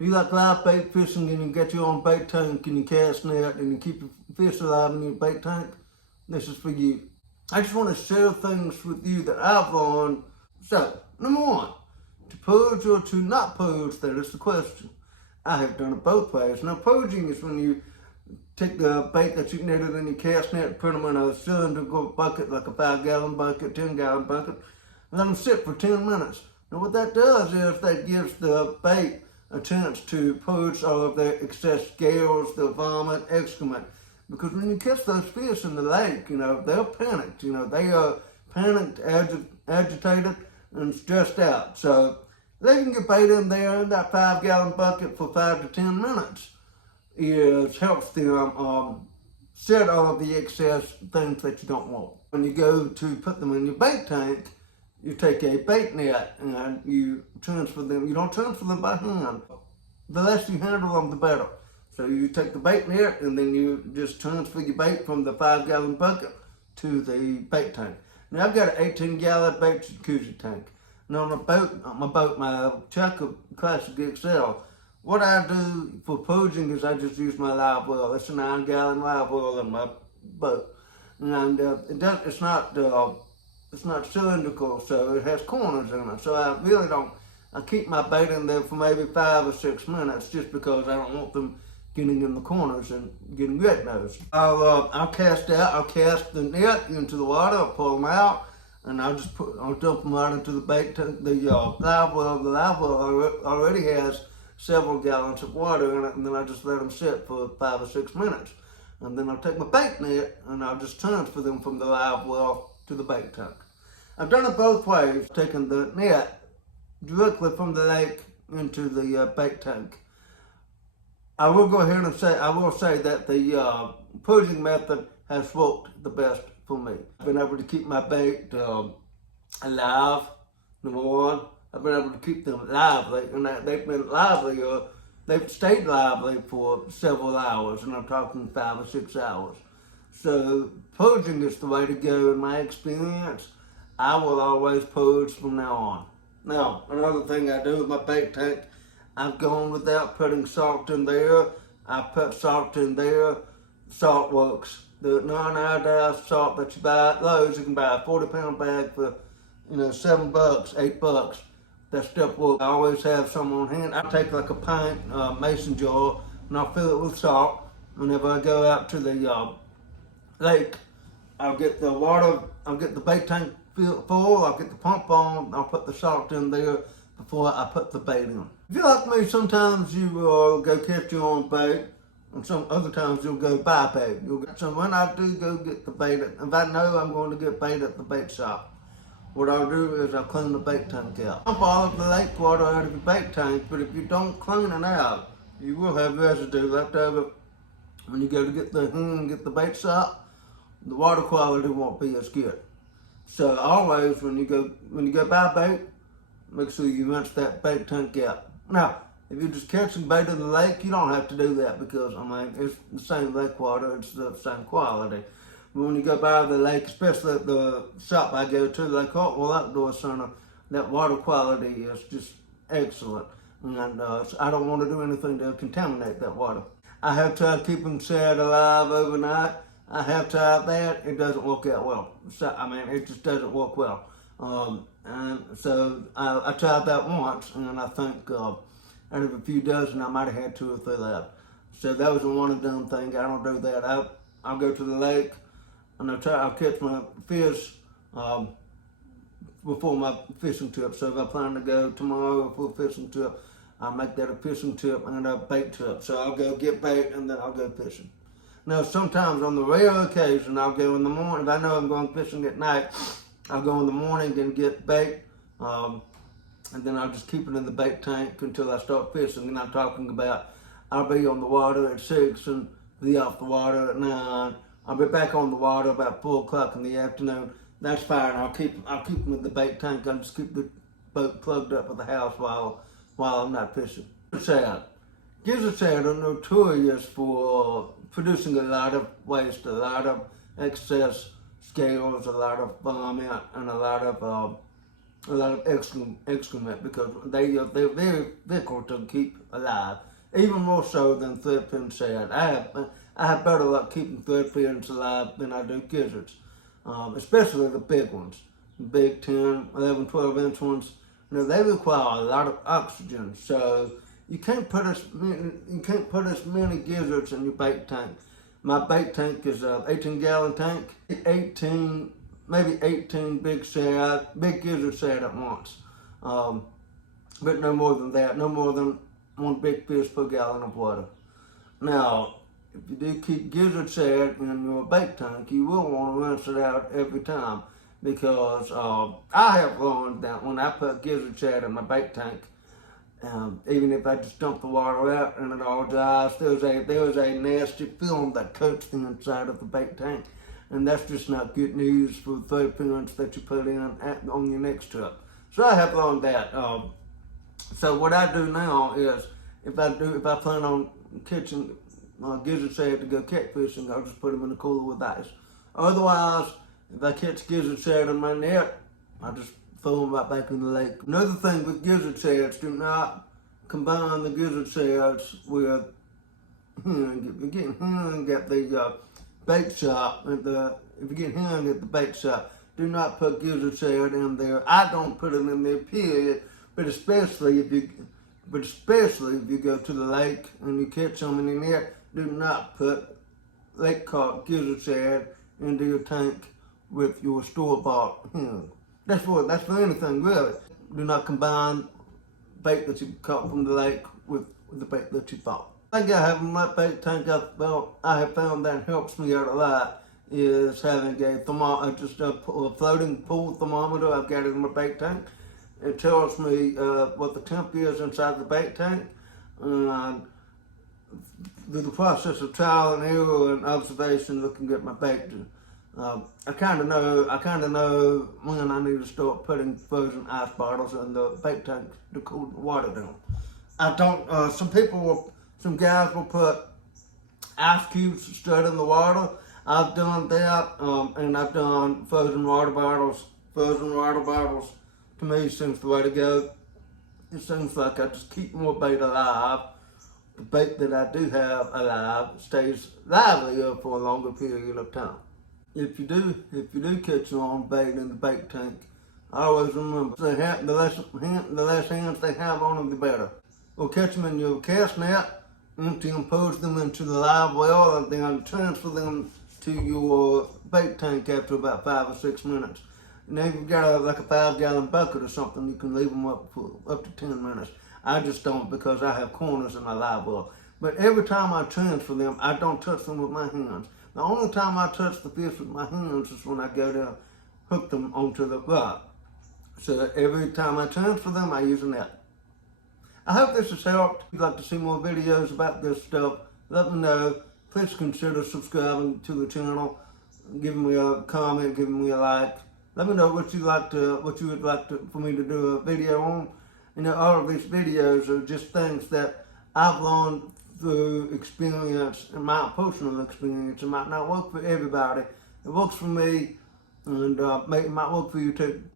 You like live bait fishing and you get your own bait tank and you cast net and you keep your fish alive in your bait tank? This is for you. I just want to share things with you that I've learned. So, number one, to purge or to not purge, that is the question. I have done it both ways. Now, purging is when you take the bait that you've netted in your cast net, put them in a cylindrical bucket, like a 5-gallon bucket, 10-gallon bucket, and let them sit for 10 minutes. Now, what that does is that gives the bait a chance to purge all of their excess scales, their vomit, excrement. Because when you catch those fish in the lake, they're panicked. They are panicked, agitated, and stressed out. So they can get bait in there in that 5-gallon bucket for 5 to 10 minutes. It helps them shed all of the excess things that you don't want. When you go to put them in your bait tank, you take a bait net and you transfer them. You don't transfer them by hand. The less you handle them, the better. So you take the bait net and then you just transfer your bait from the 5-gallon bucket to the bait tank. Now I've got an 18-gallon bait jacuzzi tank. Now on my Chucker Classic XL, what I do for purging is I just use my live well. It's a 9-gallon live well in my boat. And it's not cylindrical, so it has corners in it. So I keep my bait in there for maybe 5 or 6 minutes just because I don't want them getting in the corners and getting red nosed. I'll cast the net into the water, I'll pull them out, and I'll dump them out into the bait tank. The live well already has several gallons of water in it, and then I just let them sit for 5 or 6 minutes. And then I'll take my bait net and I'll just transfer them from the live well to the bait tank. I've done it both ways, taking the net directly from the lake into the bait tank. I will go ahead and say that the purging method has worked the best for me. I've been able to keep my bait alive, number one. I've been able to keep them lively, and they've been lively, they've stayed lively for several hours, and I'm talking 5 or 6 hours. So purging is the way to go in my experience. I will always purge from now on. Now, another thing I do with my bait tank, I've gone without putting salt in there. I put salt in there. Salt works. The non-iodized salt that you buy at Lowe's, you can buy a 40-pound bag for, $7, $8. That stuff works. I always have some on hand. I take like a pint mason jar and I'll fill it with salt. Whenever I go out to the lake, I'll get the water, I'll get the bait tank full, I'll get the pump on, I'll put the salt in there before I put the bait in. If you're like me, sometimes you will go catch your own bait, and some other times you'll go buy bait. So when I do go get the bait, if I know I'm going to get bait at the bait shop, what I'll do is I'll clean the bait tank out. Dump all of the lake water out of your bait tank, but if you don't clean it out, you will have residue left over when you go to get the bait shop. The water quality won't be as good. So always when you go buy bait, make sure you rinse that bait tank out. Now, if you're just catching bait in the lake, you don't have to do that because it's the same lake water, it's the same quality. But when you go by the lake, especially at the shop I go to, Lake Hartwell Outdoor Center, that water quality is just excellent. And I don't want to do anything to contaminate that water. I have tried keeping shad alive overnight. I have tried that. It doesn't work out well. So, it just doesn't work well. And so I tried that once, and I think out of a few dozen, I might have had 2 or 3 left. So that was a one and done thing. I don't do that. I'll go to the lake, and I'll catch my fish before my fishing trip. So if I plan to go tomorrow for a fishing trip, I'll make that a fishing trip and a bait trip. So I'll go get bait, and then I'll go fishing. Now, sometimes on the rare occasion, I'll go in the morning. If I know I'm going fishing at night, I'll go in the morning and get bait, and then I'll just keep it in the bait tank until I start fishing. And I'm talking about I'll be on the water at 6 and be off the water at 9. I'll be back on the water about 4 o'clock in the afternoon. That's fine. I'll keep them in the bait tank. I'll just keep the boat plugged up at the house while I'm not fishing. Shad. Gizzard shad are notorious for producing a lot of waste, a lot of excess scales, a lot of vomit, and a lot of excrement because they're very difficult to keep alive, even more so than thread pin shad. I have better luck keeping thread pins alive than I do gizzards, especially the big ones, the big 10, 11, 12-inch ones. You know, they require a lot of oxygen, so you can't put as many gizzards in your bait tank. My bait tank is an 18-gallon tank, 18, maybe 18 big gizzard shad at once. But no more than that, no more than one big fish per gallon of water. Now, if you do keep gizzard shad in your bait tank, you will want to rinse it out every time, because I have learned that when I put gizzard shad in my bait tank, even if I just dump the water out and it all dries, there's a nasty film that coats the inside of the bait tank, and that's just not good news for the thread pins that you put in on your next trip. So I have learned that. So what I do now is, if I plan on catching gizzard shad to go catfishing, I'll just put them in a cooler with ice. Otherwise, if I catch gizzard shad in my net, I just throw them right back in the lake. Another thing with gizzard shads, do not combine the gizzard shads with if you get herring at the bait shop. If you get herring at the bait shop, do not put gizzard shad in there. I don't put it in there, period. But especially if you go to the lake and you catch some in your net, do not put lake caught gizzard shad into your tank with your store-bought herring. That's for anything really. Do not combine bait that you caught from the lake with the bait that you bought. I think I have in my bait tank, I have found that helps me out a lot, is having a floating pool thermometer. I've got it in my bait tank. It tells me what the temp is inside the bait tank. And through the process of trial and error and observation, looking at my bait, I kind of know when I need to start putting frozen ice bottles in the bait tank to cool the water down. I don't. Some guys will put ice cubes straight in the water. I've done that, and I've done frozen water bottles. Frozen water bottles, to me, seems the way to go. It seems like I just keep more bait alive. The bait that I do have alive stays livelier for a longer period of time. If you do catch your own bait in the bait tank, always remember, the less hands they have on them, the better. Or catch them in your cast net, empty and pose them into the live well, and then transfer them to your bait tank after about 5 or 6 minutes. And if you've got like a 5-gallon bucket or something, you can leave them up for up to 10 minutes. I just don't, because I have corners in my live well. But every time I transfer them, I don't touch them with my hands. The only time I touch the fish with my hands is when I go to hook them onto the rod. So every time I transfer them, I use a net. I hope this has helped. If you'd like to see more videos about this stuff, let me know. Please consider subscribing to the channel, giving me a comment, giving me a like. Let me know what you would like for me to do a video on. You know, all of these videos are just things that I've learned through experience and my personal experience. It might not work for everybody. It works for me, and it might work for you too.